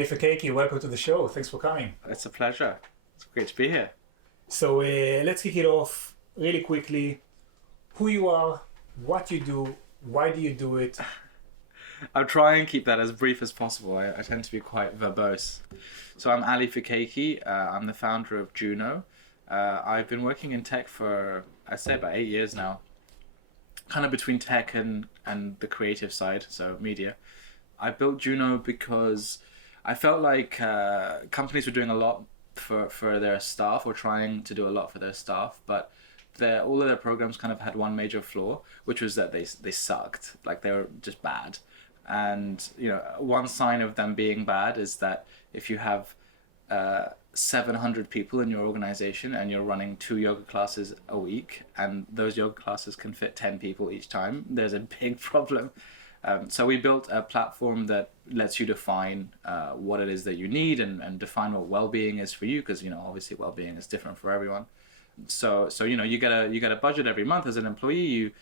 Fekaiki, welcome to the show. Thanks for coming. It's a pleasure. It's great to be here. So let's kick it off really quickly. Who you are, what you do, why do you do it? I'll try and keep that as brief as possible. I tend to be quite verbose. So I'm Ali Fekaiki. I'm the founder of Juno. I've been working in tech for, I'd say, about 8 years now. Kind of between tech and the creative side, so media. I built Juno because I felt like companies were doing a lot for their staff, or trying to do a lot for their staff, but all of their programs kind of had one major flaw, which was that they sucked. Like, they were just bad. And one sign of them being bad is that if you have 700 people in your organization and you're running 2 yoga classes a week, and those yoga classes can fit 10 people each time, there's a big problem. So we built a platform that lets you define what it is that you need, and define what well-being is for you, because obviously well-being is different for everyone. So you get a budget every month as an employee.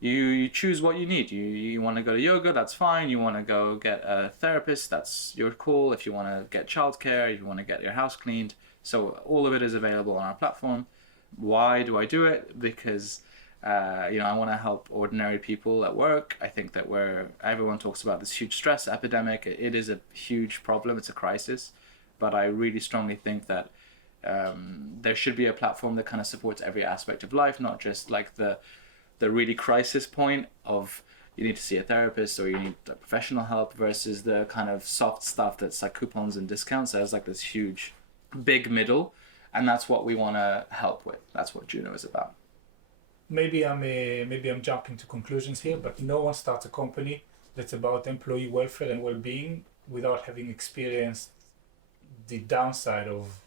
You choose what you need. You want to go to yoga, that's fine. You want to go get a therapist, that's your call. If you want to get childcare, if you want to get your house cleaned. So all of it is available on our platform. Why do I do it? Because I want to help ordinary people at work. I think that everyone talks about this huge stress epidemic. It is a huge problem. It's a crisis. But I really strongly think that there should be a platform that kind of supports every aspect of life, not just like the really crisis point of you need to see a therapist or you need professional help, versus the kind of soft stuff that's like coupons and discounts. There's like this huge, big middle, and that's what we want to help with. That's what Juno is about. Maybe I'm jumping to conclusions here, but no one starts a company that's about employee welfare and well-being without having experienced the downside of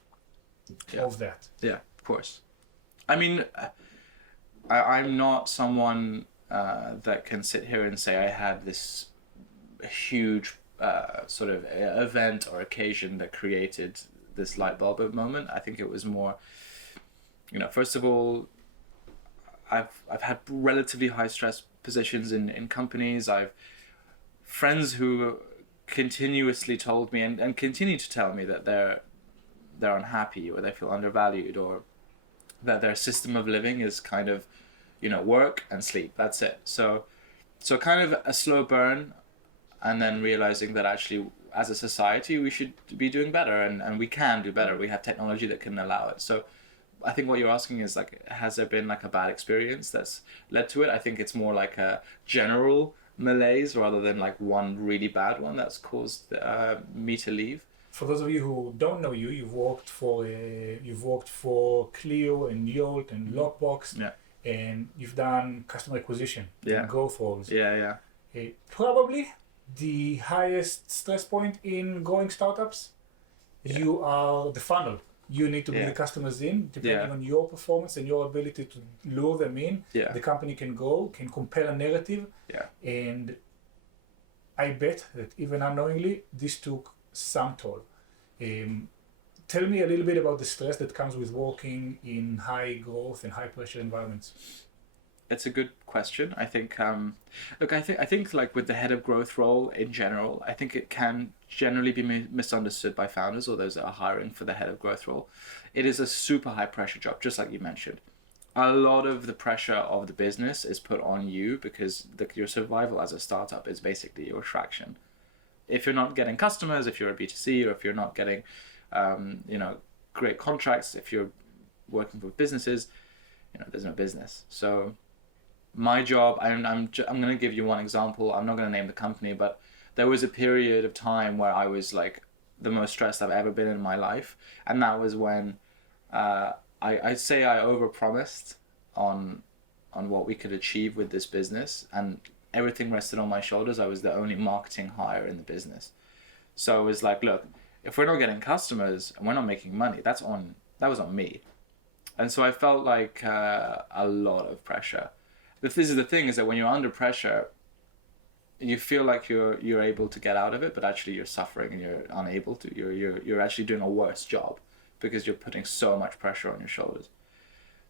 that. Yeah, of course. I mean, I'm not someone that can sit here and say I had this huge sort of event or occasion that created this light bulb moment. I think it was more, first of all, I've had relatively high stress positions in companies. I've friends who continuously told me and continue to tell me that they're unhappy, or they feel undervalued, or that their system of living is kind of, work and sleep. That's it. So kind of a slow burn, and then realizing that actually as a society we should be doing better, and we can do better. We have technology that can allow it. So I think what you're asking is like, has there been like a bad experience that's led to it? I think it's more like a general malaise rather than like one really bad one that's caused me to leave. For those of you who don't know you, you've worked for Clio and Yolt and Lockbox, and you've done customer acquisition and growth roles. Probably the highest stress point in growing startups. You are the funnel. You need to bring the customers in, depending on your performance and your ability to lure them in. The company can compel a narrative, and I bet that even unknowingly, this took some toll. Tell me a little bit about the stress that comes with working in high growth and high pressure environments. It's a good question. I think, I think like with the head of growth role in general, I think it can generally be misunderstood by founders or those that are hiring for the head of growth role. It is a super high pressure job, just like you mentioned. A lot of the pressure of the business is put on you because your survival as a startup is basically your traction. If you're not getting customers, if you're a B2C, or if you're not getting, great contracts, if you're working with businesses, there's no business. So my job, I'm going to give you one example. I'm not going to name the company, but there was a period of time where I was like the most stressed I've ever been in my life. And that was when I'd say I overpromised on what we could achieve with this business, and everything rested on my shoulders. I was the only marketing hire in the business. So it was like, look, if we're not getting customers and we're not making money, that was on me. And so I felt like a lot of pressure. This is the thing, is that when you're under pressure, you feel like you're able to get out of it, but actually you're suffering and you're unable to. You're actually doing a worse job because you're putting so much pressure on your shoulders.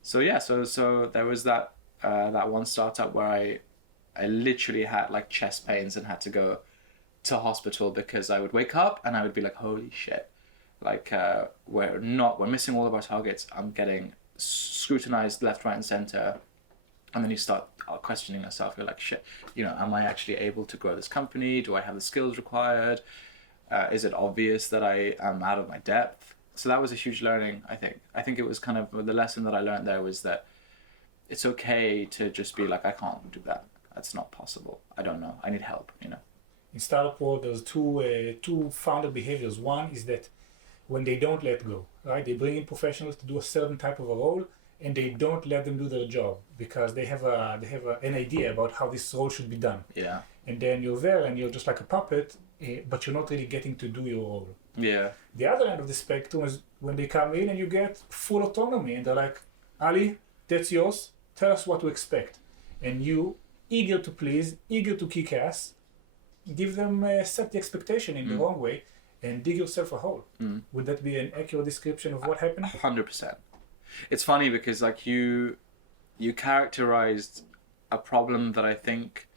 So so there was that one startup where I literally had like chest pains and had to go to hospital because I would wake up and I would be like, holy shit, like we're missing all of our targets. I'm getting scrutinized left, right, and center. And then you start questioning yourself. You're like, shit, am I actually able to grow this company? Do I have the skills required? Is it obvious that I am out of my depth? So that was a huge learning, I think. I think it was kind of the lesson that I learned there was that it's okay to just be like, I can't do that. That's not possible. I don't know. I need help, In startup world, there's two founder behaviors. One is that when they don't let go, right? They bring in professionals to do a certain type of a role, and they don't let them do their job because they have an idea about how this role should be done. Yeah. And then you're there and you're just like a puppet, but you're not really getting to do your role. Yeah. The other end of the spectrum is when they come in and you get full autonomy and they're like, Ali, that's yours. Tell us what to expect. And you, eager to please, eager to kick ass, give them set the expectation in the wrong way and dig yourself a hole. Would that be an accurate description of what happened? 100%. It's funny because like you characterized a problem that I think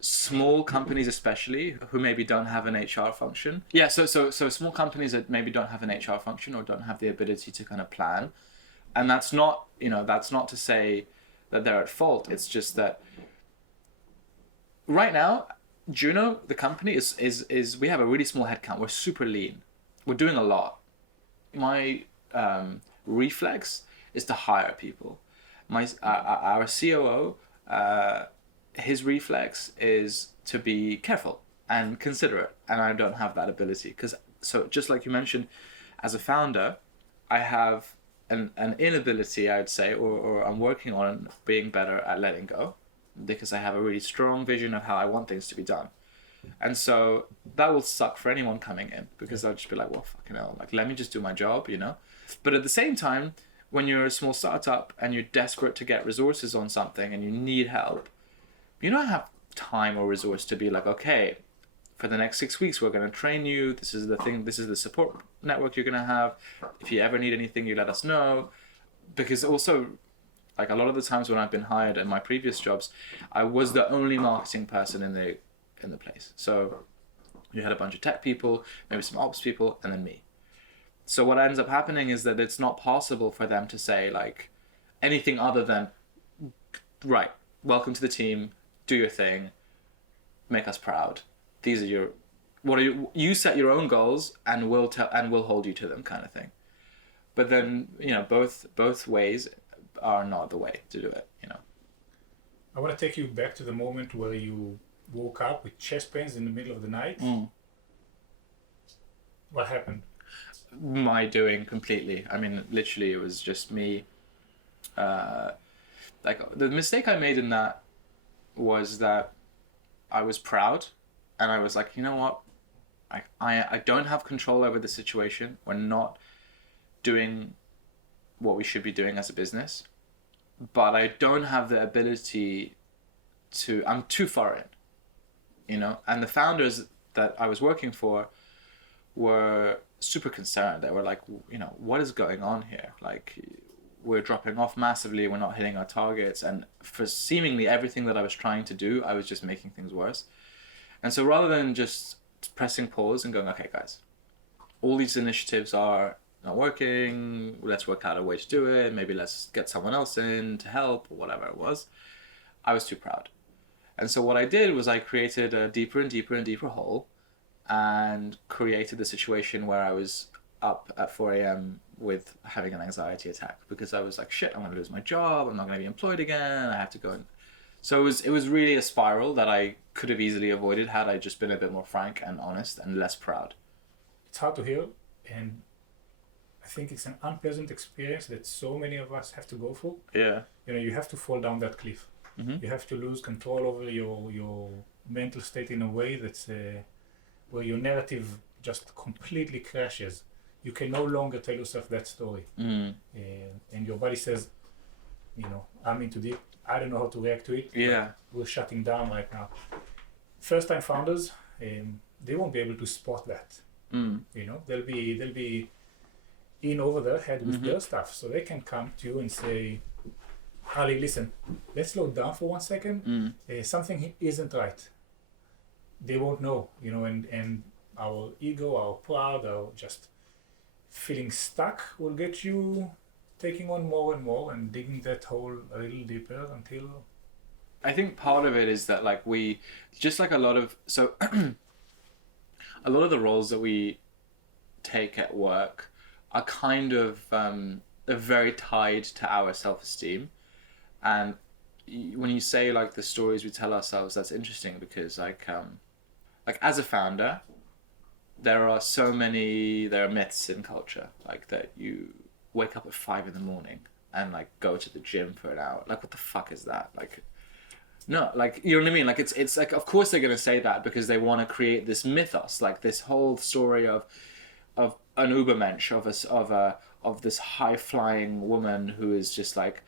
small companies especially who maybe don't have an HR function. Yeah, so small companies that maybe don't have an HR function or don't have the ability to kind of plan. And that's not to say that they're at fault. It's just that right now, Juno, the company is we have a really small headcount. We're super lean. We're doing a lot. My reflex is to hire people. Our COO, his reflex is to be careful and considerate, and I don't have that ability so just like you mentioned, as a founder, I have an inability, I'd say, or I'm working on being better at letting go because I have a really strong vision of how I want things to be done. And so that will suck for anyone coming in because they'll just be like, well, fucking hell, like, let me just do my job, But at the same time, when you're a small startup and you're desperate to get resources on something and you need help, you don't have time or resource to be like, okay, for the next 6 weeks, we're going to train you. This is the thing. This is the support network you're going to have. If you ever need anything, you let us know. Because also, like a lot of the times when I've been hired in my previous jobs, I was the only marketing person in the place. So you had a bunch of tech people, maybe some ops people, and then me. So what ends up happening is that it's not possible for them to say like anything other than, right, welcome to the team, do your thing, make us proud. These are you set your own goals and we'll hold you to them, kind of thing. But then, both ways are not the way to do it, I want to take you back to the moment where you woke up with chest pains in the middle of the night. What happened? My doing completely. I mean, literally, it was just me. Like the mistake I made in that was that I was proud, and I was like, you know what, I don't have control over the situation. We're not doing what we should be doing as a business, but I don't have the ability to. I'm too far in, And the founders that I was working for were super concerned. They were like, what is going on here? Like, we're dropping off massively. We're not hitting our targets. And for seemingly everything that I was trying to do, I was just making things worse. And so rather than just pressing pause and going, okay, guys, all these initiatives are not working. Let's work out a way to do it. Maybe let's get someone else in to help or whatever it was. I was too proud. And so what I did was I created a deeper and deeper and deeper hole and created the situation where I was up at 4 a.m. with having an anxiety attack because I was like, shit, I'm going to lose my job. I'm not going to be employed again. I have to go. So it was really a spiral that I could have easily avoided had I just been a bit more frank and honest and less proud. It's hard to hear, and I think it's an unpleasant experience that so many of us have to go through. Yeah. You have to fall down that cliff. You have to lose control over your mental state in a way that's where your narrative just completely crashes. You can no longer tell yourself that story. And your body says, I'm in too deep. I don't know how to react to it. Yeah. We're shutting down right now. First-time founders, they won't be able to spot that. They'll be in over their head with their stuff. So they can come to you and say, Ali, listen, let's slow down for 1 second. Something isn't right. they won't know, and our ego, our pride, our just feeling stuck will get you taking on more and more and digging that hole a little deeper until... I think part of it is that like we, just like a lot of the roles that we take at work are kind of they're very tied to our self-esteem. And when you say like the stories we tell ourselves, that's interesting because like as a founder, there are myths in culture, like that you wake up at 5 a.m. and like go to the gym for an hour. Like, what the fuck is that? Like, no, like, you know what I mean? Like, it's like, of course they're going to say that because they want to create this mythos, like this whole story of an Ubermensch, of this high flying woman who is just like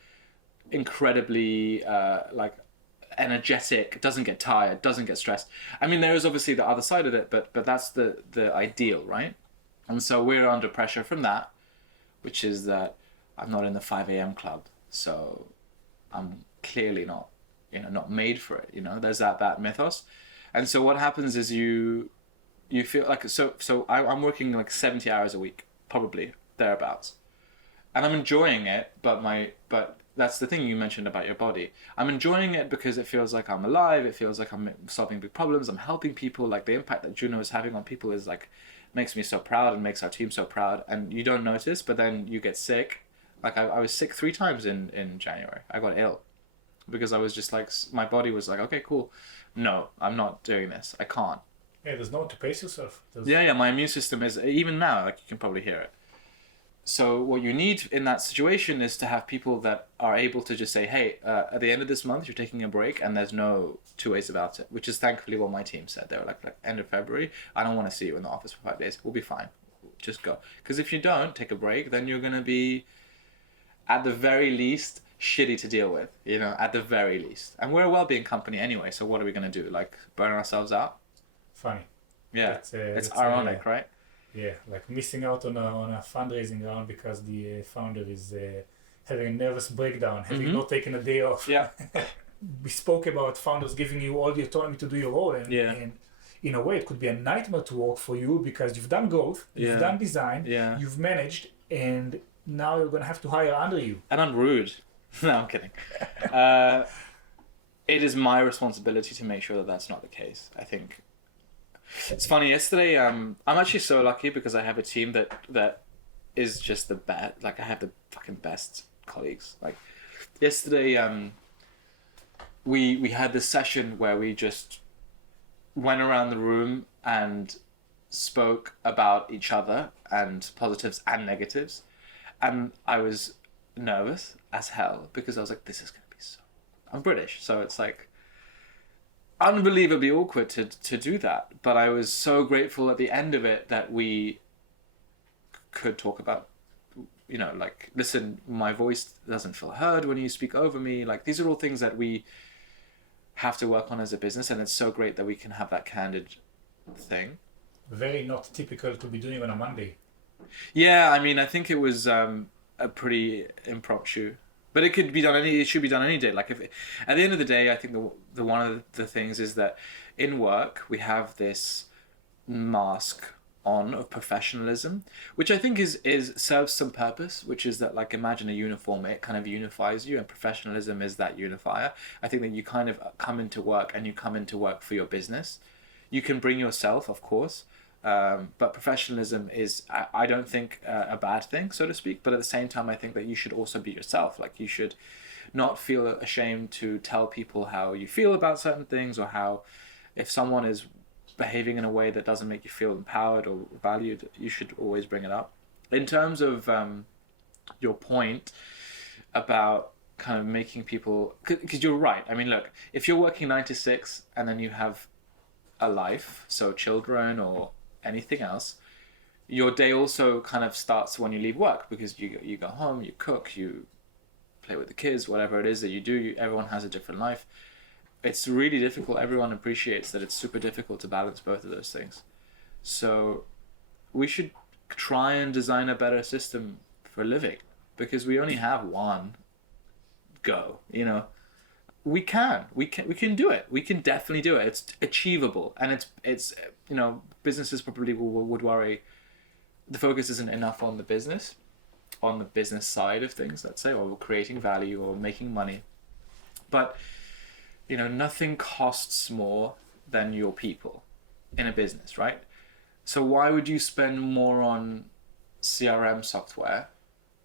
incredibly like energetic, doesn't get tired, doesn't get stressed. I mean, there is obviously the other side of it, but that's the ideal, right? And so we're under pressure from that, which is that I'm not in the 5 a.m. club, so I'm clearly not made for it. There's that mythos. And so what happens is you feel like, so I'm working like 70 hours a week, probably thereabouts, and I'm enjoying it, but that's the thing you mentioned about your body. I'm enjoying it because it feels like I'm alive. It feels like I'm solving big problems. I'm helping people. Like, the impact that Juno is having on people is like, makes me so proud and makes our team so proud. And you don't notice, but then you get sick. Like, I was sick 3 times in January. I got ill because I was just like, my body was like, okay, cool. No, I'm not doing this. I can't. Yeah, there's no one to pace yourself. Yeah, my immune system is, even now, like, you can probably hear it. So what you need in that situation is to have people that are able to just say, hey, at the end of this month, you're taking a break, and there's no 2 ways about it, which is thankfully what my team said. They were like end of February, I don't want to see you in the office for 5 days. We'll be fine. Just go. Because if you don't take a break, then you're going to be, at the very least, shitty to deal with, at the very least. And we're a wellbeing company anyway, so what are we going to do? Like, burn ourselves out? Funny. Yeah, it's ironic, right? Yeah, like missing out on a fundraising round because the founder is having a nervous breakdown, having not taken a day off. Yeah. We spoke about founders giving you all the autonomy to do your role, and in a way it could be a nightmare to work for you because you've done growth, you've done design, you've managed, and now you're going to have to hire under you. And I'm rude. No, I'm kidding. It is my responsibility to make sure that that's not the case, I think. It's funny, yesterday, I'm actually so lucky because I have a team that is just the best. Like, I have the fucking best colleagues. Like, yesterday, we had this session where we just went around the room and spoke about each other and positives and negatives. And I was nervous as hell because I was like, this is going to be so... I'm British, so it's like... unbelievably awkward to do that, but I was so grateful at the end of it that we could talk about, like, listen, my voice doesn't feel heard when you speak over me. Like, these are all things that we have to work on as a business, and it's so great that we can have that candid thing. Very not typical to be doing on a Monday. Yeah, I mean, I think it was a pretty impromptu. But it could be done it should be done any day. Like, at the end of the day, I think the one of the things is that in work we have this mask on of professionalism, which I think is serves some purpose, which is that, like, imagine a uniform, it kind of unifies you, and professionalism is that unifier. I think that you kind of come into work and you come into work for your business. You can bring yourself, of course, but professionalism is, I don't think, a bad thing, so to speak. But at the same time, I think that you should also be yourself. Like, you should not feel ashamed to tell people how you feel about certain things, or how, if someone is behaving in a way that doesn't make you feel empowered or valued, you should always bring it up. In terms of your point about kind of making people... Because you're right. I mean, look, if you're working 9 to 6 and then you have a life, so children or anything else, your day also kind of starts when you leave work, because you go home, you cook, you play with the kids, whatever it is that you do. Everyone has a different life. It's really difficult. Everyone appreciates that it's super difficult to balance both of those things. So we should try and design a better system for living, because we only have one go, we can do it. We can definitely do it. It's achievable, and it's businesses probably would worry the focus isn't enough on the business side of things, let's say, or creating value or making money. But nothing costs more than your people in a business, right? So why would you spend more on CRM software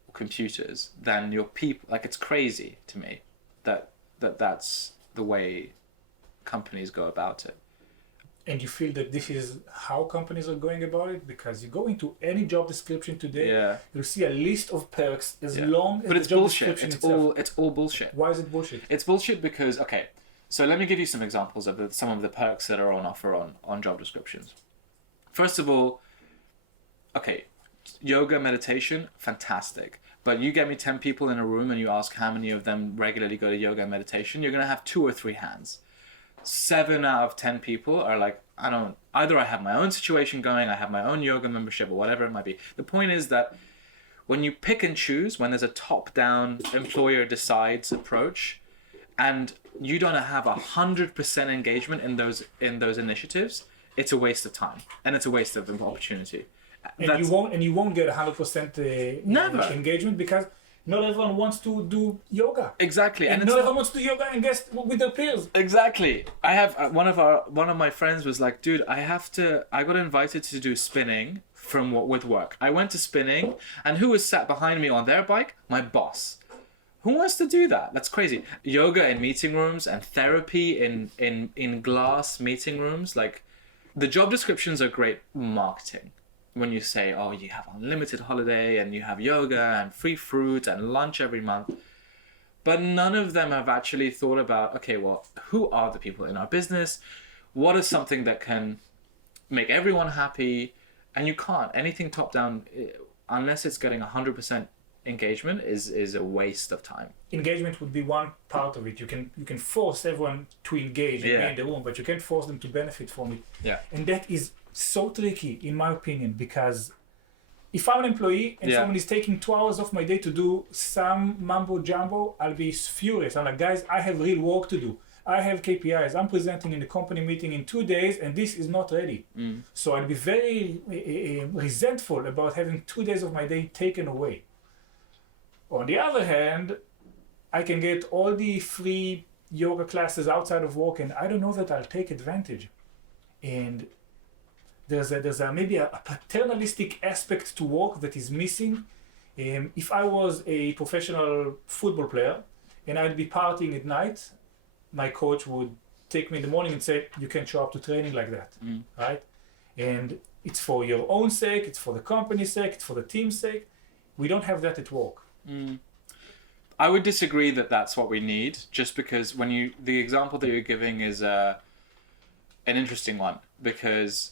or computers than your people? Like, it's crazy to me that's the way companies go about it. And you feel that this is how companies are going about it? Because you go into any job description today, you'll see a list of perks as long as the job description itself. It's all bullshit. Why is it bullshit? It's bullshit because, okay, so let me give you some examples of some of the perks that are on offer on job descriptions. First of all, okay, yoga, meditation, fantastic. But you get me 10 people in a room and you ask how many of them regularly go to yoga and meditation, you're going to have 2 or 3 hands. 7 out of 10 people are like, either I have my own situation going, I have my own yoga membership, or whatever it might be. The point is that when you pick and choose, when there's a top-down employer decides approach, and you don't have 100% engagement in those initiatives, it's a waste of time and it's a waste of opportunity. And you won't get 100% engagement because not everyone wants to do yoga. Exactly, and not everyone wants to do yoga and guess with their peers. Exactly. I have one of my friends was like, dude, I got invited to do spinning with work. I went to spinning, and who was sat behind me on their bike? My boss. Who wants to do that? That's crazy. Yoga in meeting rooms and therapy in glass meeting rooms. Like, the job descriptions are great marketing. When you say, oh, you have unlimited holiday and you have yoga and free fruit and lunch every month. But none of them have actually thought about, okay, well, who are the people in our business? What is something that can make everyone happy? And you can't. Anything top down, unless it's getting 100% engagement, is a waste of time. Engagement would be one part of it. You can force everyone to engage in the room, but you can't force them to benefit from it. Yeah. And that is so tricky, in my opinion, because if I'm an employee and someone is taking 2 hours of my day to do some mambo jumbo, I'll be furious. I'm like, guys, I have real work to do. I have KPIs. I'm presenting in the company meeting in 2 days and this is not ready. So I'd be very resentful about having 2 days of my day taken away. On the other hand, I can get all the free yoga classes outside of work and I don't know that I'll take advantage. And there's maybe a paternalistic aspect to work that is missing. If I was a professional football player and I'd be partying at night, my coach would take me in the morning and say, you can't show up to training like that, right? And it's for your own sake, it's for the company's sake, it's for the team's sake. We don't have that at work. I would disagree that that's what we need, just because the example that you're giving is an interesting one, because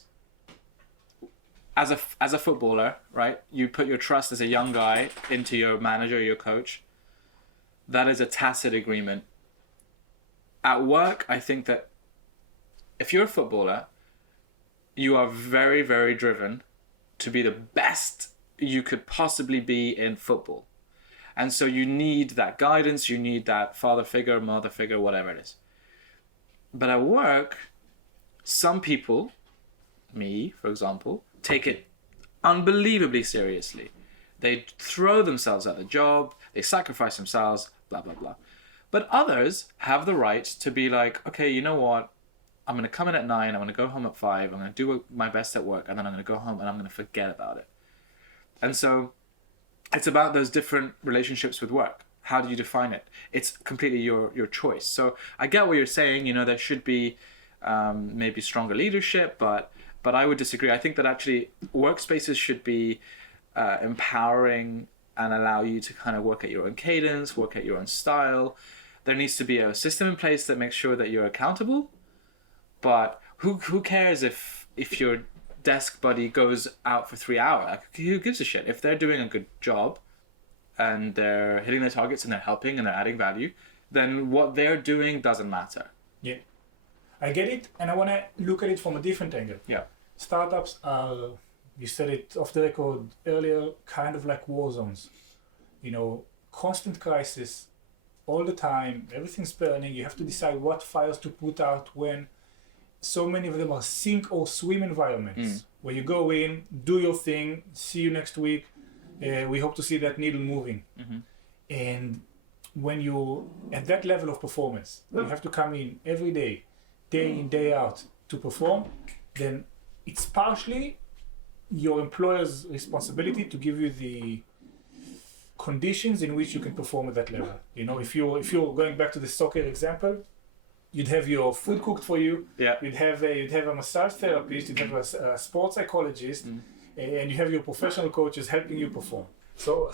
as a footballer, right, you put your trust as a young guy into your manager, your coach. That is a tacit agreement. At work, I think that if you're a footballer, you are very, very driven to be the best you could possibly be in football. And so you need that guidance, you need that father figure, mother figure, whatever it is. But at work, some people, me, for example, take it unbelievably seriously. They throw themselves at the job, they sacrifice themselves, blah, blah, blah. But others have the right to be like, okay, you know what? I'm going to come in at 9, I'm going to go home at 5, I'm going to do my best at work, and then I'm going to go home and I'm going to forget about it. And so it's about those different relationships with work. How do you define it? It's completely your choice. So I get what you're saying, there should be maybe stronger leadership, but I would disagree. I think that actually workspaces should be empowering and allow you to kind of work at your own cadence, work at your own style. There needs to be a system in place that makes sure that you're accountable. But who cares if your desk buddy goes out for 3 hours? Like, who gives a shit? If they're doing a good job and they're hitting their targets and they're helping and they're adding value, then what they're doing doesn't matter. Yeah, I get it, and I want to look at it from a different angle. Yeah. Startups are, you said it off the record earlier, kind of like war zones. Constant crisis, all the time. Everything's burning. You have to decide what fires to put out when. So many of them are sink or swim environments where you go in, do your thing, see you next week. We hope to see that needle moving. And when you're at that level of performance, you have to come in every day in, day out to perform, then it's partially your employer's responsibility to give you the conditions in which you can perform at that level. You know, if you're going back to the soccer example, you'd have your food cooked for you. Yeah. You'd have a massage therapist. You'd have a sports psychologist, and you have your professional coaches helping you perform. So,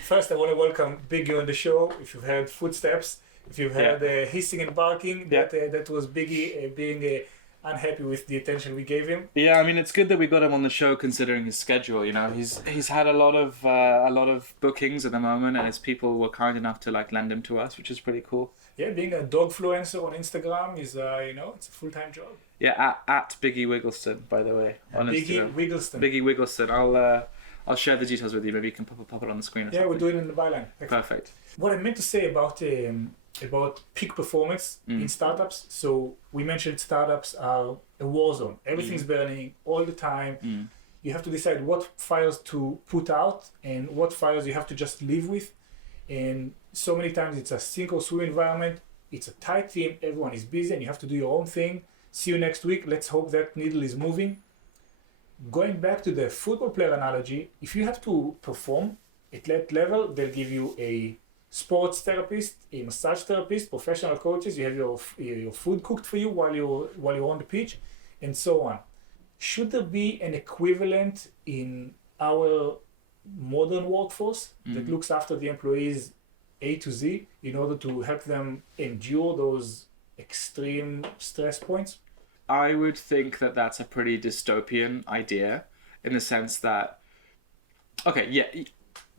first I want to welcome Biggie on the show. If you've heard footsteps, if you've heard hissing and barking, that was Biggie being unhappy with the attention we gave him. Yeah, I mean, it's good that we got him on the show considering his schedule. You know, he's had a lot of bookings at the moment, and his people were kind enough to like lend him to us, which is pretty cool. Yeah, being a dog influencer on Instagram is, it's a full-time job. Yeah, at Biggie Wiggleston, by the way, on Instagram. Wiggleston. Biggie Wiggleston. I'll share the details with you. Maybe you can pop it on the screen. Or something. We'll do it in the byline. Perfect. What I meant to say about peak performance in startups. So we mentioned startups are a war zone. Everything's burning all the time. You have to decide what fires to put out and what fires you have to just live with. And so many times it's a sink or swim environment. It's a tight team. Everyone is busy and you have to do your own thing. See you next week. Let's hope that needle is moving. Going back to the football player analogy, if you have to perform at that level, they'll give you a sports therapist, a massage therapist, professional coaches. You have your food cooked for you while you're on the pitch, and so on. Should there be an equivalent in our modern workforce that looks after the employees A to Z in order to help them endure those extreme stress points? I would think that that's a pretty dystopian idea in the sense that,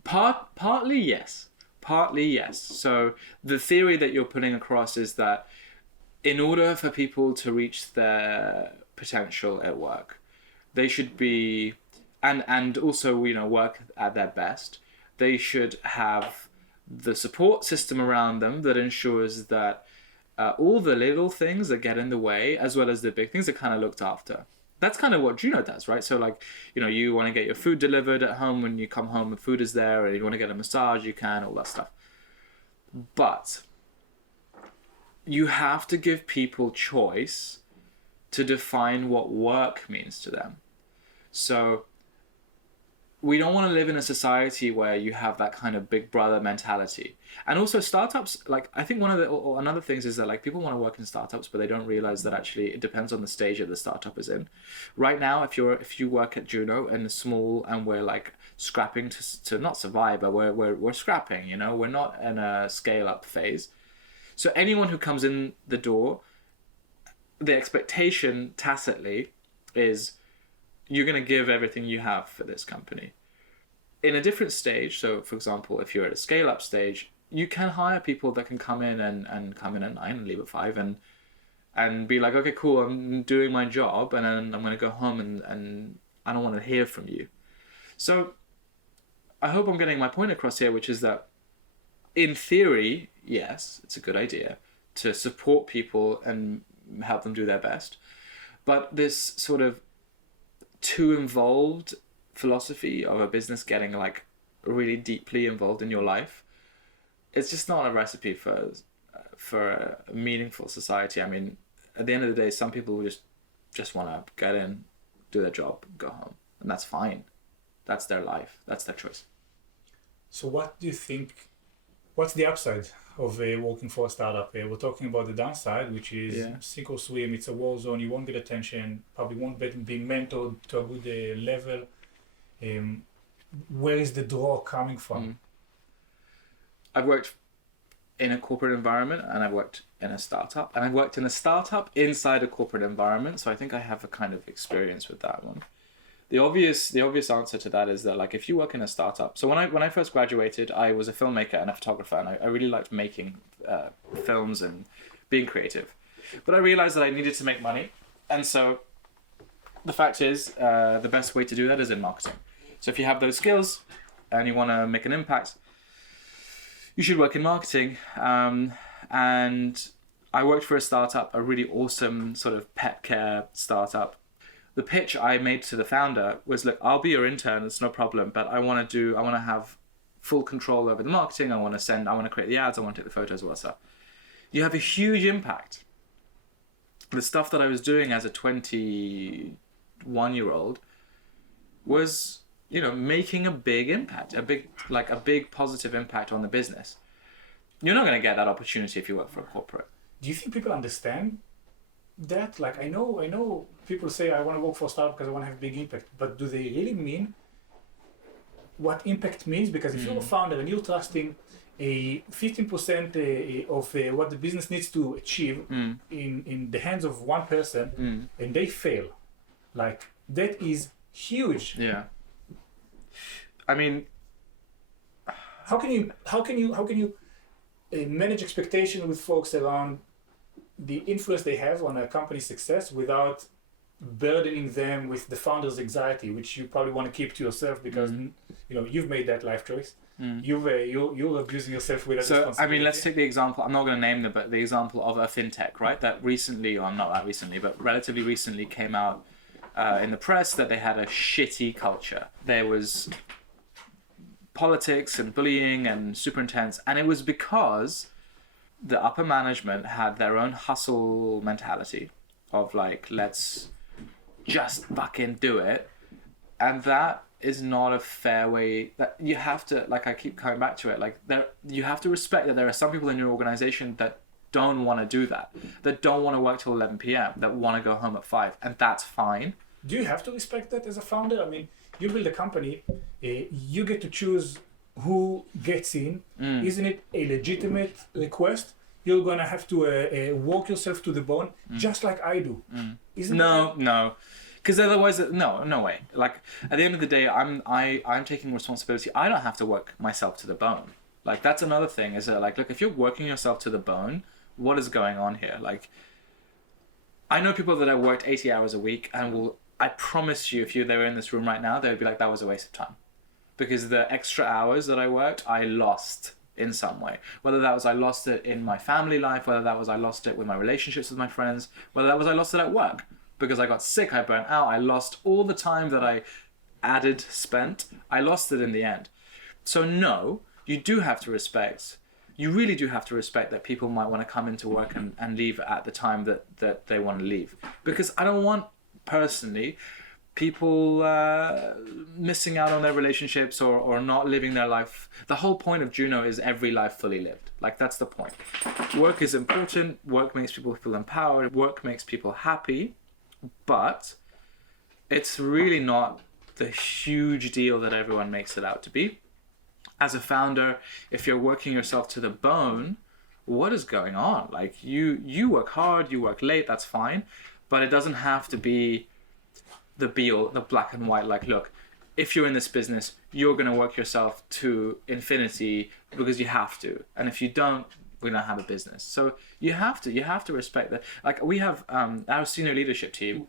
partly yes. So the theory that you're putting across is that in order for people to reach their potential at work, they should be, and also, work at their best, they should have the support system around them that ensures that all the little things that get in the way, as well as the big things, are kind of looked after. That's kind of what Juno does, right? So you want to get your food delivered at home when you come home, the food is there, and you want to get a massage, you can, all that stuff. But you have to give people choice to define what work means to them. So we don't want to live in a society where you have that kind of big brother mentality. And also startups, I think another things is that people want to work in startups, but they don't realize that actually it depends on the stage that the startup is in. Right now, if you work at Juno and small and we're scrapping to not survive, but we're scrapping, we're not in a scale up phase. So anyone who comes in the door, the expectation tacitly is you're going to give everything you have for this company. In a different stage, so for example, if you're at a scale-up stage, you can hire people that can come in and come in at 9 and leave at 5 and be like, okay, cool, I'm doing my job and then I'm going to go home and I don't want to hear from you. So I hope I'm getting my point across here, which is that in theory, yes, it's a good idea to support people and help them do their best. But this sort of too involved philosophy of a business getting really deeply involved in your life, it's just not a recipe for a meaningful society. I mean, at the end of the day, some people will just want to get in, do their job, go home, and that's fine. That's their life. That's their choice. So what do you think, what's the upside of working for a startup? We're talking about the downside, which is sink or swim. It's a war zone. You won't get attention. Probably won't be mentored to a good level. Where is the draw coming from? I've worked in a corporate environment and I've worked in a startup. And I've worked in a startup inside a corporate environment. So I think I have a kind of experience with that one. The obvious answer to that is that if you work in a startup. So when I first graduated, I was a filmmaker and a photographer, and I really liked making films and being creative. But I realized that I needed to make money, and so the fact is, the best way to do that is in marketing. So if you have those skills and you want to make an impact, you should work in marketing. And I worked for a startup, a really awesome sort of pet care startup. The pitch I made to the founder was, look, I'll be your intern, it's no problem, but I want to have full control over the marketing. I want to create the ads, I want to take the photos, all that stuff. You have a huge impact. The stuff that I was doing as a 21-year-old was, making a big impact, a big positive impact on the business. You're not going to get that opportunity if you work for a corporate. Do you think people understand that? Like, I know people say I want to work for a startup because I want to have big impact, but do they really mean what impact means? Because if you're a founder and you're trusting a 15% of what the business needs to achieve in the hands of one person, and they fail, like, that is huge. Yeah. I mean, how can you manage expectation with folks around the influence they have on a company's success without burdening them with the founder's anxiety, which you probably want to keep to yourself because you've made that life choice. You're abusing yourself with that responsibility. I mean, let's take the example. I'm not going to name them, but the example of a fintech, right? That recently, or not that recently, but relatively recently, came out in the press that they had a shitty culture. There was politics and bullying and super intense, and it was because the upper management had their own hustle mentality of like, let's just fucking do it. And that is not a fair way. That you have to, like, I keep coming back to it, like, you have to respect that there are some people in your organization that don't want to do that don't want to work till 11 p.m, that want to go home at 5, and that's fine. Do you have to respect that as a founder? I mean, you build a company, you get to choose who gets in. Isn't it a legitimate request? You're gonna have to walk yourself to the bone, just like I do. Isn't no, because otherwise, no way. Like, at the end of the day, I'm taking responsibility. I don't have to work myself to the bone. Like, that's another thing. Is that, like, look, if you're working yourself to the bone, what is going on here? Like, I know people that have worked 80 hours a week, and I promise you, if they were in this room right now, they would be like, that was a waste of time. Because the extra hours that I worked, I lost in some way. Whether that was I lost it in my family life, whether that was I lost it with my relationships with my friends, whether that was I lost it at work. Because I got sick, I burnt out, I lost all the time that I spent, I lost it in the end. So no, you do have to respect, you really do have to respect that people might want to come into work and leave at the time that they want to leave. Because I don't want, personally, people missing out on their relationships or not living their life. The whole point of Juno is every life fully lived. Like, that's the point. Work is important, work makes people feel empowered, work makes people happy, but it's really not the huge deal that everyone makes it out to be. As a founder, if you're working yourself to the bone, what is going on? Like, you work hard, you work late, that's fine, but it doesn't have to be the black and white. Like, look, if you're in this business, you're going to work yourself to infinity because you have to, and if you don't, we don't have a business. So you have to respect that. Like, we have our senior leadership team,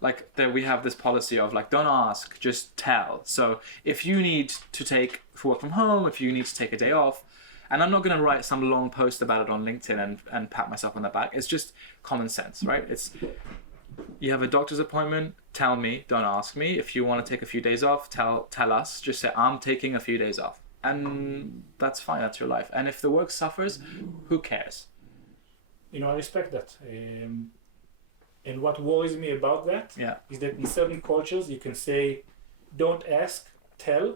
like, that we have this policy of, like, don't ask, just tell. So if you need to work from home, if you need to take a day off, and I'm not going to write some long post about it on LinkedIn and pat myself on the back. It's just common sense, right? It's, you have a doctor's appointment, tell me, don't ask me. If you want to take a few days off, tell us, just say, I'm taking a few days off. And that's fine, that's your life. And if the work suffers, who cares? I respect that. And what worries me about that is that in certain cultures you can say, don't ask, tell,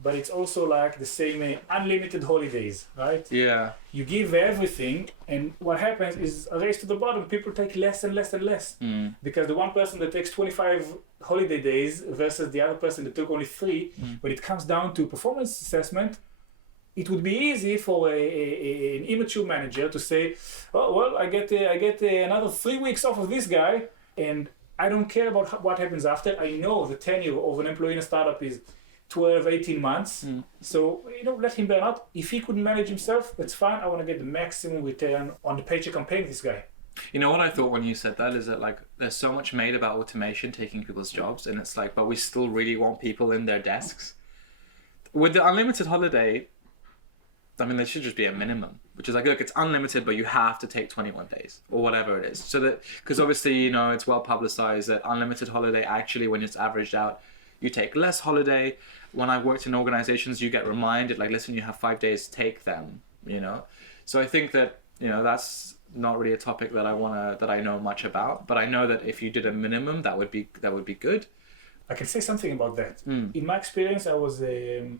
but it's also like the same unlimited holidays, right? Yeah. You give everything, and what happens is a race to the bottom. People take less and less and less. Because the one person that takes 25 holiday days versus the other person that took only 3, when it comes down to performance assessment, it would be easy for an immature manager to say, oh, well, I get another 3 weeks off of this guy, and I don't care about what happens after. I know the tenure of an employee in a startup is 12, 18 months. So, let him burn out. If he couldn't manage himself, that's fine. I want to get the maximum return on the paycheck I'm paying this guy. You know what I thought when you said that is that, like, there's so much made about automation taking people's jobs, and it's like, but we still really want people in their desks. With the unlimited holiday, I mean, there should just be a minimum, which is like, look, it's unlimited, but you have to take 21 days or whatever it is. So that, because obviously, you know, it's well publicized that unlimited holiday, actually, when it's averaged out, you take less holiday. When I worked in organizations, you get reminded, like, listen, you have 5 days, take them, you know? So I think that, you know, that's not really a topic that I know much about, but I know that if you did a minimum, that would be good. I can say something about that. In my experience, I was, I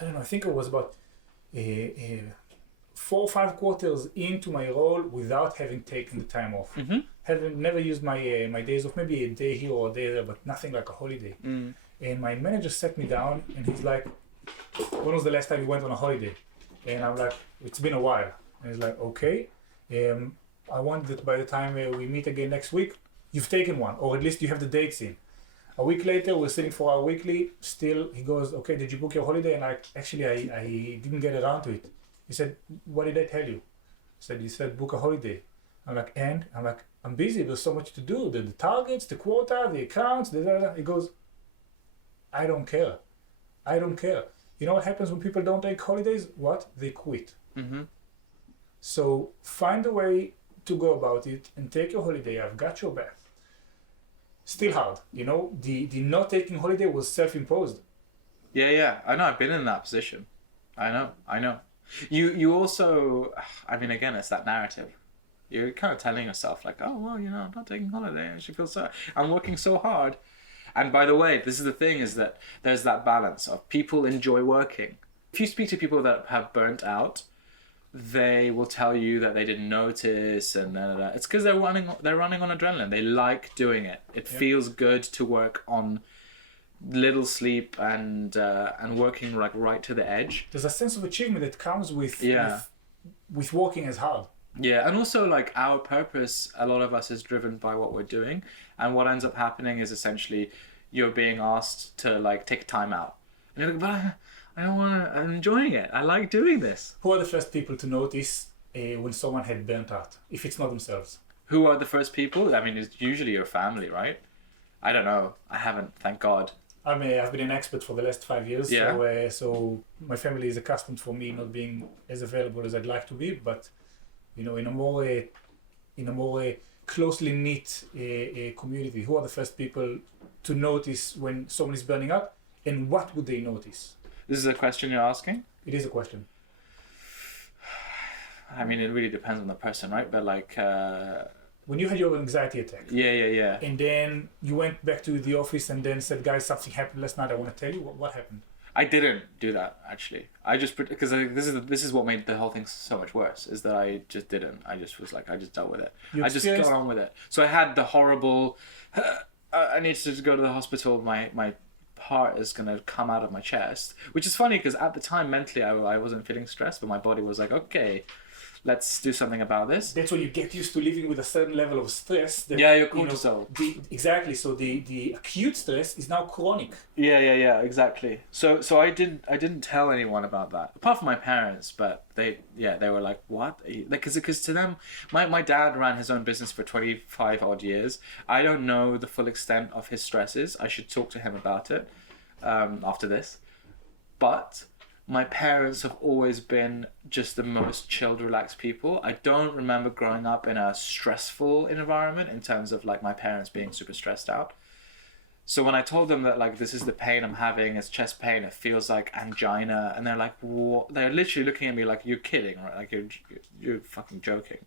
don't know, I think it was about 4 or 5 quarters into my role without having taken the time off. Having never used my my days off, maybe a day here or a day there, but nothing like a holiday. And my manager sat me down and he's like, when was the last time you went on a holiday? And I'm like, it's been a while. And he's like, okay, I want that by the time we meet again next week, you've taken one, or at least you have the dates in. A week later, we're sitting for our weekly. Still, he goes, okay, did you book your holiday? And I didn't get around to it. He said, what did I tell you? I said, you said book a holiday. I'm like, and? I'm like, I'm busy. There's so much to do. The targets, the quota, the accounts. He goes, I don't care. I don't care. You know what happens when people don't take holidays? What? They quit. So find a way to go about it and take your holiday. I've got your back. Still hard, you know. The not taking holiday was self-imposed. Yeah. I know. I've been in that position. I know. You also, I mean, again, it's that narrative. You're kind of telling yourself like, oh well, you know, I'm not taking holiday. I should feel sorry. I'm working so hard. And by the way, this is the thing: is that there's that balance of people enjoy working. If you speak to people that have burnt out, they will tell you that they didn't notice, and it's because they're running on adrenaline. They like doing it. It feels good to work on little sleep and working like right to the edge. There's a sense of achievement that comes with working as hard. Yeah, and also like our purpose, a lot of us is driven by what we're doing, and what ends up happening is essentially you're being asked to like take time out, and you're like, but I don't want to. I'm enjoying it. I like doing this. Who are the first people to notice when someone had burnt out, if it's not themselves? Who are the first people? I mean, it's usually your family, right? I don't know. I haven't, thank God. I've been an expert for the last 5 years. Yeah. So my family is accustomed for me not being as available as I'd like to be, but you know, in a more closely knit community, who are the first people to notice when someone is burning out, and what would they notice? This is a question you're asking? It is a question. I mean, it really depends on the person, right? But like... when you had your anxiety attack. Yeah. And then you went back to the office and then said, guys, something happened last night. I want to tell you. What happened? I didn't do that, actually. I just... Because this is what made the whole thing so much worse, is that I just didn't. I just was like, I just dealt with it. I just got on with it. So I had the horrible... I need to go to the hospital. My heart is going to come out of my chest, which is funny because at the time mentally I wasn't feeling stressed, but my body was like, okay, let's do something about this. That's when you get used to living with a certain level of stress. That, your cortisol. Exactly. So the acute stress is now chronic. Yeah, exactly. So I didn't tell anyone about that, apart from my parents, but they were like, what? Because to them, my dad ran his own business for 25 odd years. I don't know the full extent of his stresses. I should talk to him about it after this. But my parents have always been just the most chilled, relaxed people. I don't remember growing up in a stressful environment in terms of like my parents being super stressed out. So when I told them that like this is the pain I'm having, it's chest pain, it feels like angina, and they're like, what? They're literally looking at me like, you're kidding, right? Like you're fucking joking.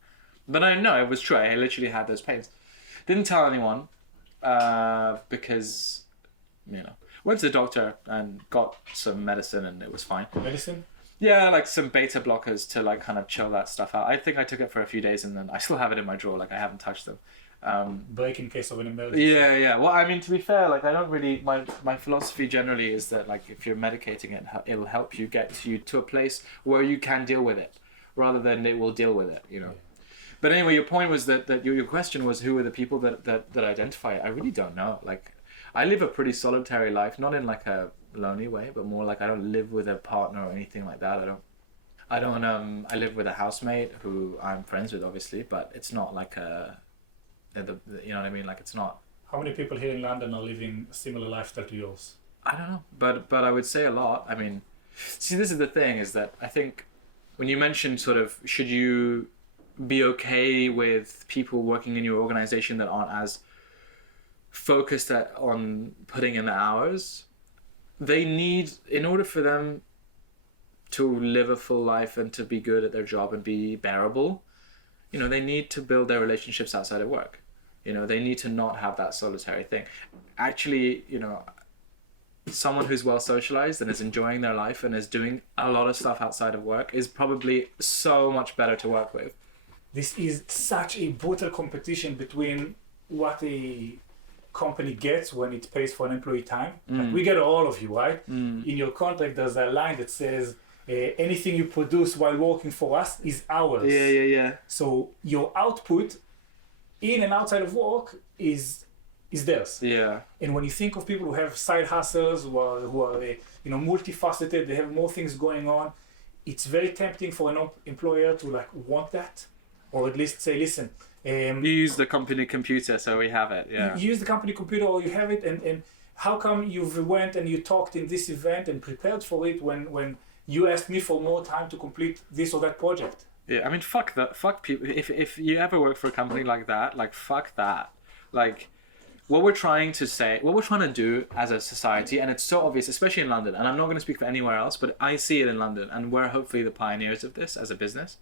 But I know it was true. I literally had those pains. Didn't tell anyone because, you know, went to the doctor and got some medicine and it was fine. Medicine? Yeah, like some beta blockers to like kind of chill that stuff out. I think I took it for a few days and then I still have it in my drawer. Like I haven't touched them. Break in case of an emergency. Yeah. Well, I mean, to be fair, like I don't really. My philosophy generally is that like if you're medicating it, it'll help you get you to a place where you can deal with it, rather than it will deal with it. You know. Yeah. But anyway, your point was that your question was who are the people that identify it. I really don't know. Like, I live a pretty solitary life, not in like a lonely way, but more like I don't live with a partner or anything like that. I live with a housemate who I'm friends with, obviously, but it's not like a. You know what I mean? Like it's not. How many people here in London are living a similar lifestyle to yours? I don't know, but I would say a lot. I mean, See, this is the thing, is that I think when you mentioned sort of, should you be okay with people working in your organization that aren't as focused on putting in the hours, they need, in order for them to live a full life and to be good at their job and be bearable, you know, they need to build their relationships outside of work. You know, they need to not have that solitary thing. Actually, you know, someone who's well socialized and is enjoying their life and is doing a lot of stuff outside of work is probably so much better to work with. This is such a brutal competition between what a company gets when it pays for an employee time. Like, we get all of you, right? In your contract, there's a line that says, anything you produce while working for us is ours. Yeah. So your output in and outside of work is theirs. Yeah. And when you think of people who have side hustles, who are you know, multifaceted, they have more things going on, it's very tempting for an employer to like want that, or at least say, listen, you use the company computer, so we have it. Yeah. You use the company computer, or you have it, and how come you went and you talked in this event and prepared for it when you asked me for more time to complete this or that project? Yeah, I mean, fuck that. Fuck people. If you ever work for a company like that, like, fuck that. Like, what we're trying to do as a society, and it's so obvious, especially in London, and I'm not going to speak for anywhere else, but I see it in London, and we're hopefully the pioneers of this as a business,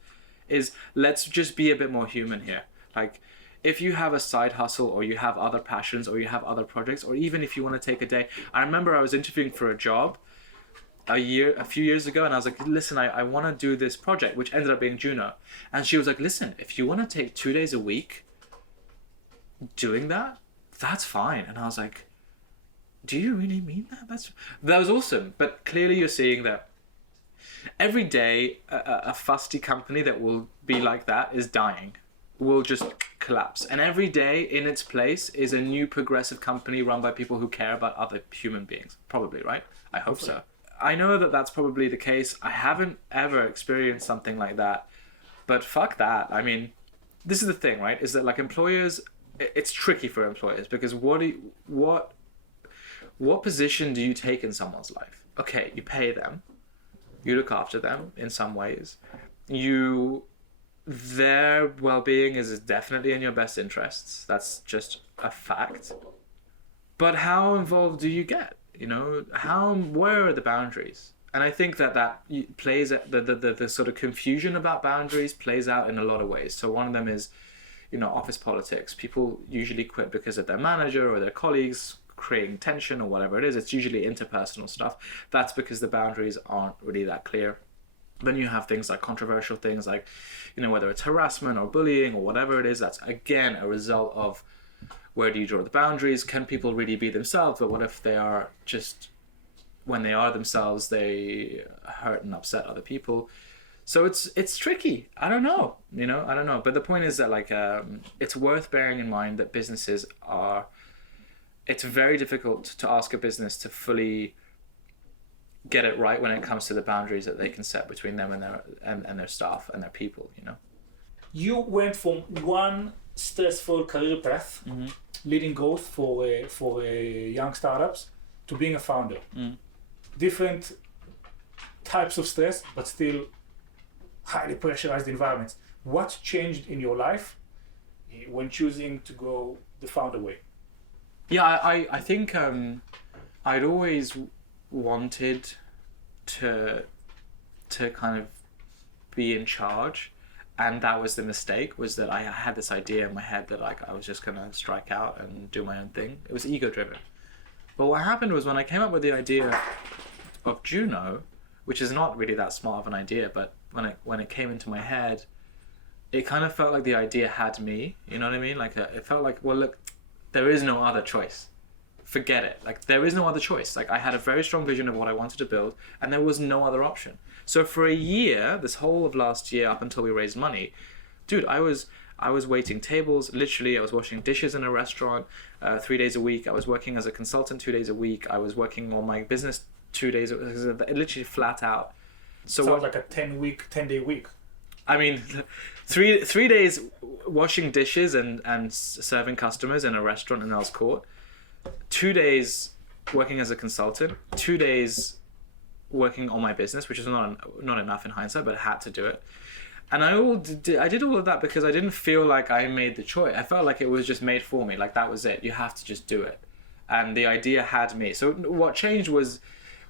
is let's just be a bit more human here. Like, if you have a side hustle, or you have other passions, or you have other projects, or even if you want to take a day. I remember I was interviewing for a job a few years ago, and I was like, listen, I want to do this project, which ended up being Juno. And she was like, listen, if you want to take 2 days a week doing that, that's fine. And I was like, do you really mean that? That was awesome. But clearly you're seeing that every day a fusty company that will be like that is dying, will just collapse. And every day in its place is a new progressive company run by people who care about other human beings. Probably, right? I hope so. I know that that's probably the case. I haven't ever experienced something like that, but fuck that. I mean, this is the thing, right? Is that like employers, it's tricky for employers, because what position do you take in someone's life? Okay, you pay them, you look after them in some ways, their well-being is definitely in your best interests. That's just a fact. But how involved do you get? You know, where are the boundaries? And I think that plays the sort of confusion about boundaries plays out in a lot of ways. So one of them is, you know, office politics. People usually quit because of their manager or their colleagues creating tension or whatever it is. It's usually interpersonal stuff. That's because the boundaries aren't really that clear. Then you have things like controversial things like, you know, whether it's harassment or bullying or whatever it is, that's again a result of where do you draw the boundaries? Can people really be themselves? But what if they are just, when they are themselves, they hurt and upset other people? So it's tricky. I don't know. But the point is that like it's worth bearing in mind that businesses it's very difficult to ask a business to fully get it right when it comes to the boundaries that they can set between them and their staff and their people, you know. You went from one stressful career path, leading growth for young startups, to being a founder. Different types of stress, but still highly pressurized environments. What changed in your life when choosing to go the founder way? Yeah, I think I'd always wanted to kind of be in charge, and that was the mistake, was that I had this idea in my head that like I was just gonna strike out and do my own thing. It was ego driven. But what happened was when I came up with the idea of Juno, which is not really that smart of an idea, but when it came into my head, it kind of felt like the idea had me, you know what I mean? Like it felt like, well, look, there is no other choice. Forget it. Like there is no other choice. Like I had a very strong vision of what I wanted to build, and there was no other option. So for a year, this whole of last year up until we raised money, dude, I was waiting tables. Literally, I was washing dishes in a restaurant 3 days a week. I was working as a consultant 2 days a week. I was working on my business 2 days. Literally flat out. So sounds like a 10-day week. I mean, three days washing dishes and serving customers in a restaurant in Earl's Court. 2 days working as a consultant. 2 days working on my business, which is not enough in hindsight, but I had to do it. And I did all of that because I didn't feel like I made the choice. I felt like it was just made for me. Like that was it. You have to just do it. And the idea had me. So what changed was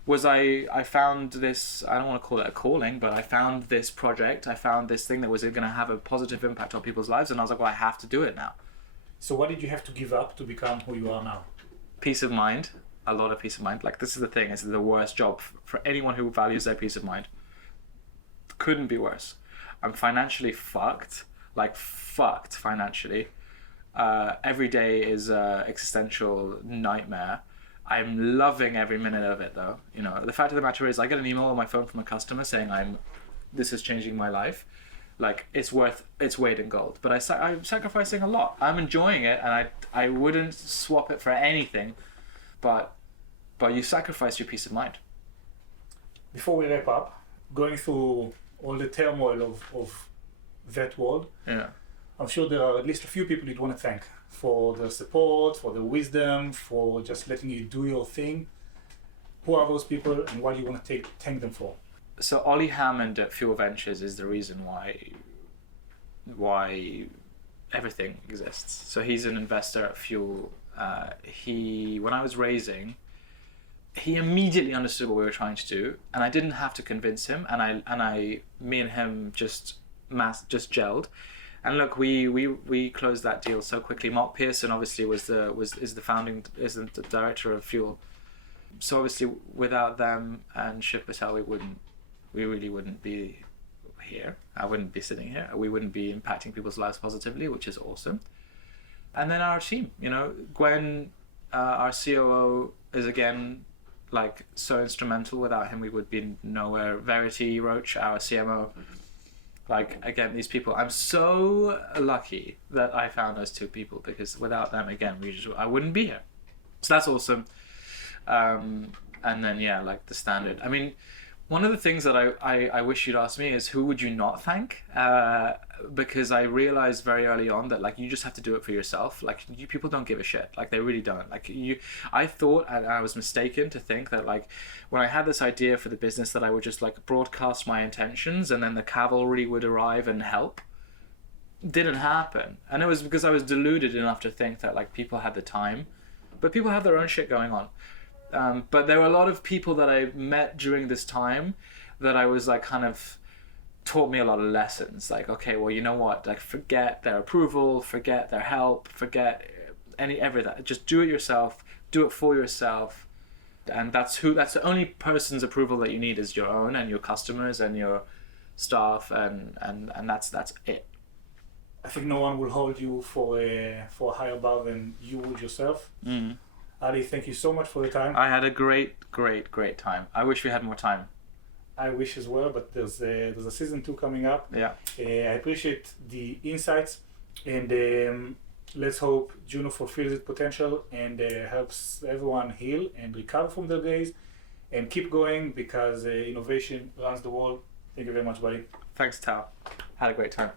I found this, I don't want to call it a calling, but I found this project. I found this thing that was going to have a positive impact on people's lives. And I was like, well, I have to do it now. So what did you have to give up to become who you are now? Peace of mind. A lot of peace of mind. Like, this is the thing. It's the worst job for anyone who values their peace of mind. Couldn't be worse. I'm financially fucked. Like, fucked financially. Every day is an existential nightmare. I'm loving every minute of it, though. You know, the fact of the matter is, I get an email on my phone from a customer saying this is changing my life. Like, it's worth its weight in gold. But I'm sacrificing a lot. I'm enjoying it, and I wouldn't swap it for anything. But you sacrifice your peace of mind. Before we wrap up, going through all the turmoil of that world, yeah, I'm sure there are at least a few people you'd want to thank for their support, for their wisdom, for just letting you do your thing. Who are those people, and what do you want to thank them for? So Ollie Hammond at Fuel Ventures is the reason why everything exists. So he's an investor at Fuel. When I was raising, he immediately understood what we were trying to do, and I didn't have to convince him. Me and him just gelled. And look, we closed that deal so quickly. Mark Pearson obviously is the director of Fuel. So obviously without them and Shiv Patel, we really wouldn't be here. I wouldn't be sitting here. We wouldn't be impacting people's lives positively, which is awesome. And then our team, you know, Gwen, our COO, is again like so instrumental. Without him, we would be nowhere. Verity Roach, our CMO. Like, again, these people, I'm so lucky that I found those two people, because without them, again, I wouldn't be here. So that's awesome. And then, yeah, like the standard. I mean, one of the things that I wish you'd ask me is, who would you not thank? Because I realized very early on that, like, you just have to do it for yourself. Like, people don't give a shit. Like, they really don't. Like, I thought, and I was mistaken to think that, like, when I had this idea for the business, that I would just, like, broadcast my intentions and then the cavalry would arrive and help. Didn't happen. And it was because I was deluded enough to think that, like, people had the time. But people have their own shit going on. But there were a lot of people that I met during this time that I was like, kind of taught me a lot of lessons. Like, okay, well, you know what? Like, forget their approval, forget their help, forget everything. Just do it yourself. Do it for yourself. And that's the only person's approval that you need is your own, and your customers and your staff, and that's it. I think no one will hold you for a higher bar than you would yourself. Mm. Ali, thank you so much for your time. I had a great time. I wish we had more time. I wish as well, but there's a season 2 coming up. Yeah. I appreciate the insights, and let's hope Juno fulfills its potential and helps everyone heal and recover from their days and keep going, because innovation runs the world. Thank you very much, buddy. Thanks, Tal. Had a great time.